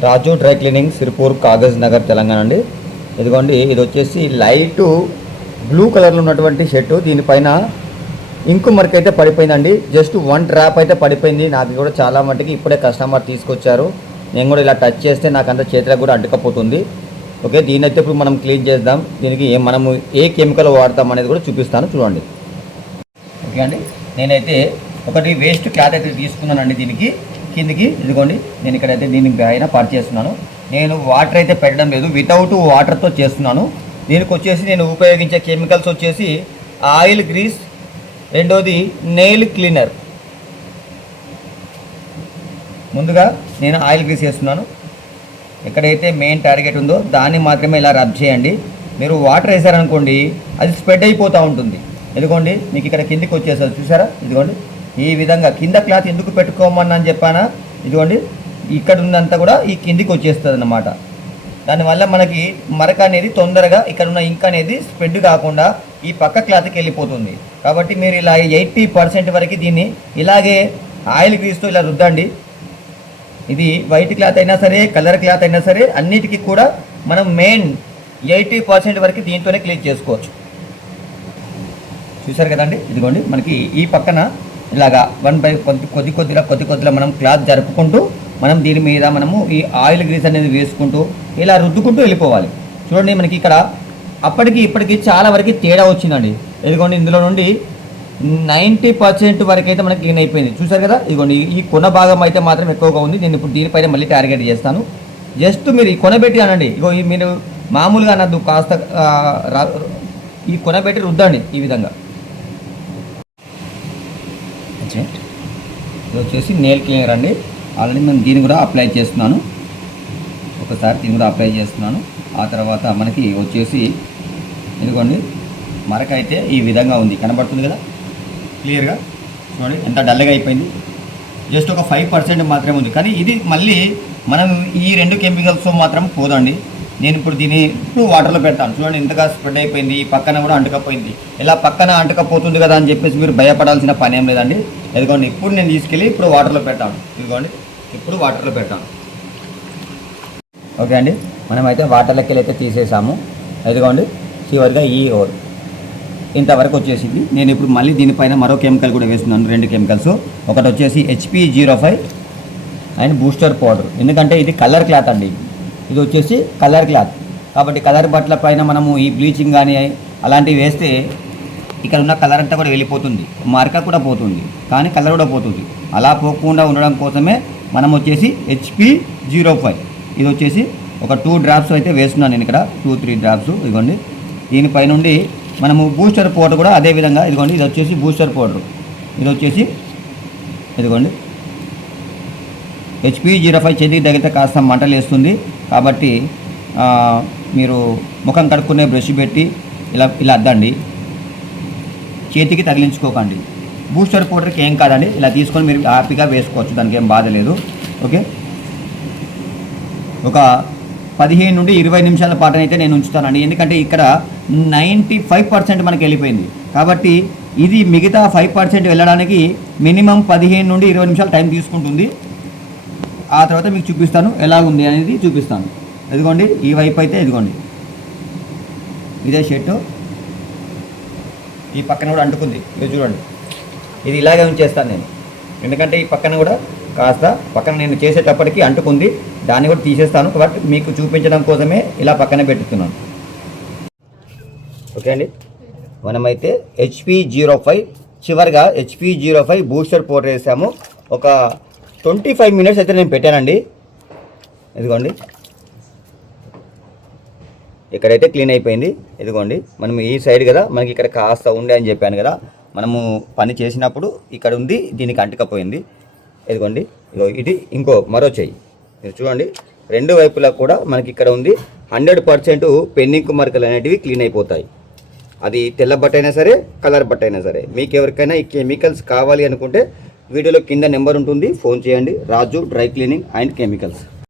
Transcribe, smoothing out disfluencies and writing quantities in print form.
రాజు dry cleaning Sirpur Kagaz Nagar Telangana అండి. ఇదిగోండి, ఇది వచ్చేసి లైట్ బ్లూ కలర్లో ఉన్నటువంటి షర్టు. దీనిపైన ఇంకు మరక అయితే పడిపోయిందండి. జస్ట్ 1 డ్రాప్ అయితే పడిపోయింది. నాకు కూడా చాలా మటుకి ఇప్పుడే కస్టమర్ తీసుకొచ్చారు. నేను కూడా ఇలా టచ్ చేస్తే నాకు అంత చేతిలో కూడా అంటుకపోతుంది. ఓకే, దీని అయితే ఇప్పుడు మనం క్లీన్ చేద్దాం. దీనికి మనము ఏ కెమికల్ వాడతాం అనేది కూడా చూపిస్తాను, చూడండి. ఓకే అండి, నేనైతే ఒకటి వేస్ట్ క్లాత్ అయితే తీసుకున్నానండి. దీనికి కిందికి ఇదిగోండి, నేను ఇక్కడైతే దీనికి పైన చేస్తున్నాను. నేను వాటర్ అయితే పెట్టడం లేదు, వితౌట్ వాటర్తో చేస్తున్నాను. దీనికి వచ్చేసి నేను ఉపయోగించే కెమికల్స్ వచ్చేసి ఆయిల్ గ్రీస్, రెండోది నెయిల్ క్లీనర్. ముందుగా నేను ఆయిల్ గ్రీస్ వేస్తున్నాను. ఎక్కడైతే మెయిన్ టార్గెట్ ఉందో దాన్ని మాత్రమే ఇలా రబ్ చేయండి. మీరు వాటర్ వేసారనుకోండి అది స్ప్రెడ్ అయిపోతూ ఉంటుంది. ఇదిగోండి, మీకు ఇక్కడ కిందికి వచ్చేసారు, చూసారా? ఇదిగోండి, ఈ విధంగా కింద క్లాత్ ఎందుకు పెట్టుకోమని అని చెప్పానా? ఇదిగోండి, ఇక్కడ ఉన్నంతా కూడా ఈ కిందికి వచ్చేస్తుంది అన్నమాట. దానివల్ల మనకి మరక అనేది తొందరగా ఇక్కడ ఉన్న ఇంక్ అనేది స్ప్రెడ్ కాకుండా ఈ పక్క క్లాత్కి వెళ్ళిపోతుంది. కాబట్టి మీరు ఇలా 80% వరకు దీన్ని ఇలాగే ఆయిల్ గ్రీస్తో ఇలా రుద్దండి. ఇది వైట్ క్లాత్ అయినా సరే, కలర్ క్లాత్ అయినా సరే, అన్నిటికీ కూడా మనం మెయిన్ 80% వరకు దీంతోనే క్లీన్ చేసుకోవచ్చు. చూసారు కదండి, ఇదిగోండి, మనకి ఈ పక్కన ఇలాగా 1/1 కొద్ది కొద్దిగా మనం క్లాత్ జరుపుకుంటూ మనం దీని మీద మనము ఈ ఆయిల్ గ్రీస్ అనేది వేసుకుంటూ ఇలా రుద్దుకుంటూ వెళ్ళిపోవాలి. చూడండి, మనకి ఇక్కడ అప్పటికి ఇప్పటికి చాలా వరకు తేడా వచ్చిందండి. ఇదిగోండి, ఇందులో నుండి 90% వరకు అయితే మనకి క్లీన్ అయిపోయింది. చూసారు కదా, ఇదిగోండి, ఈ కొన భాగం అయితే మాత్రం ఎక్కువగా ఉంది. నేను ఇప్పుడు దీనిపైన మళ్ళీ టార్గెట్ చేస్తాను. జస్ట్ మీరు ఈ కొనబెట్టి అనండి. ఇగో మీరు మామూలుగా అనద్దు, కాస్త ఈ కొనబెట్టి రుద్దండి ఈ విధంగా. ఇది వచ్చేసి నెయిల్ క్లీనర్ అండి. ఆల్రెడీ నేను దీన్ని కూడా అప్లై చేస్తున్నాను. ఒకసారి దీన్ని కూడా అప్లై చేస్తున్నాను. ఆ తర్వాత మనకి వచ్చేసి ఇదిగోండి, మరక అయితే ఈ విధంగా ఉంది, కనబడుతుంది కదా క్లియర్గా. చూడండి ఎంత డల్గా అయిపోయింది. జస్ట్ ఒక 5% మాత్రమే ఉంది. కానీ ఇది మళ్ళీ మనం ఈ 2 కెమికల్స్తో మాత్రం పోదండి. నేను ఇప్పుడు దీన్ని వాటర్లో పెడతాను. చూడండి ఎంతగా స్ప్రెడ్ అయిపోయింది, ఈ పక్కన కూడా అంటుకపోయింది. ఇలా పక్కన అంటుకపోతుంది కదా అని చెప్పేసి మీరు భయపడాల్సిన పని ఏం లేదండి. ఇదిగోండి, ఇప్పుడు నేను తీసుకెళ్ళి ఇప్పుడు వాటర్లో పెట్టాను. ఇదిగోండి, ఇప్పుడు వాటర్లో పెట్టాను. ఓకే అండి, మనమైతే వాటర్లోకి వెళ్ళి అయితే తీసేసాము. ఇదిగోండి, చివరిగా ఈ ఓర్ ఇంతవరకు వచ్చేసింది. నేను ఇప్పుడు మళ్ళీ దీనిపైన మరో కెమికల్ కూడా వేస్తున్నాను, 2 కెమికల్స్. ఒకటి వచ్చేసి HP05 అండ్ బూస్టర్ పౌడర్. ఎందుకంటే ఇది కలర్ క్లాత్ అండి, ఇది వచ్చేసి కలర్ క్లాత్. కాబట్టి కలర్ బట్టల పైన మనము ఈ బ్లీచింగ్ కానీ అలాంటివి వేస్తే ఇక్కడ ఉన్న కలర్ అంతా కూడా వెళ్ళిపోతుంది, మరక కూడా పోతుంది, కానీ కలర్ కూడా పోతుంది. అలా పోకుండా ఉండడం కోసమే మనం వచ్చేసి HP05 ఇది వచ్చేసి ఒక 2 డ్రాప్స్ అయితే వేస్తున్నాను నేను ఇక్కడ, 2-3 డ్రాప్స్. ఇదిగోండి, దీనిపై నుండి మనము బూస్టర్ పౌడర్ కూడా అదేవిధంగా ఇదిగోండి, ఇది వచ్చేసి బూస్టర్ పౌడర్. ఇది వచ్చేసి ఇదిగోండి HP05 చేతికి తగిలితే కాస్త మంటలు వేస్తుంది. కాబట్టి మీరు ముఖం కడుక్కునే బ్రష్ పెట్టి ఇలా అద్దండి, చేతికి తగిలించుకోకండి. బూస్టర్ పౌడర్కి ఏం కాదండి, ఇలా తీసుకొని మీరు హ్యాపీగా వేసుకోవచ్చు, దానికి ఏం బాధ లేదు. ఓకే, ఒక 15 నుండి 20 నిమిషాల పాటనైతే నేను ఉంచుతానండి. ఎందుకంటే ఇక్కడ 95% మనకి వెళ్ళిపోయింది. కాబట్టి ఇది మిగతా 5% వెళ్ళడానికి మినిమం 15 నుండి 20 నిమిషాలు టైం తీసుకుంటుంది. ఆ తర్వాత మీకు చూపిస్తాను ఎలా ఉంది అనేది చూపిస్తాను. ఇదిగోండి, ఈ వైపు అయితే ఇదిగోండి ఇదే షర్టు, ఈ పక్కన కూడా అంటుకుంది. ఇది చూడండి, ఇది ఇలాగే ఉంచేస్తాను నేను. ఎందుకంటే ఈ పక్కన కూడా కాస్త పక్కన నేను చేసేటప్పటికి అంటుకుంది, దాన్ని కూడా తీసేస్తాను. కాబట్టి మీకు చూపించడం కోసమే ఇలా పక్కన పెట్టుతున్నాను. ఓకే అండి, మనమైతే HP05 చివరిగా HP05 బూస్టర్ పౌడర్ వేసాము. ఒక 25 మినిట్స్ అయితే నేను పెట్టానండి. ఇదిగోండి, ఇక్కడైతే క్లీన్ అయిపోయింది. ఇదిగోండి, మనం ఈ సైడ్ కదా మనకి ఇక్కడ కాస్త ఉండే అని చెప్పాను కదా, మనము పని చేసినప్పుడు ఇక్కడ ఉంది, దీనికి అంటుకపోయింది. ఇదిగోండి, ఇది మరో చెయ్యి. మీరు చూడండి, 2 వైపులా కూడా మనకి ఇక్కడ ఉంది. 100% పెన్నింగ్ మరకలు అనేటివి క్లీన్ అయిపోతాయి. అది తెల్ల బట్ట అయినా సరే, కలర్ బట్ట అయినా సరే. మీకు ఎవరికైనా ఈ కెమికల్స్ కావాలి అనుకుంటే వీడియోలో కింద నెంబర్ ఉంటుంది, ఫోన్ చేయండి. రాజు డ్రై క్లీనింగ్ అండ్ కెమికల్స్.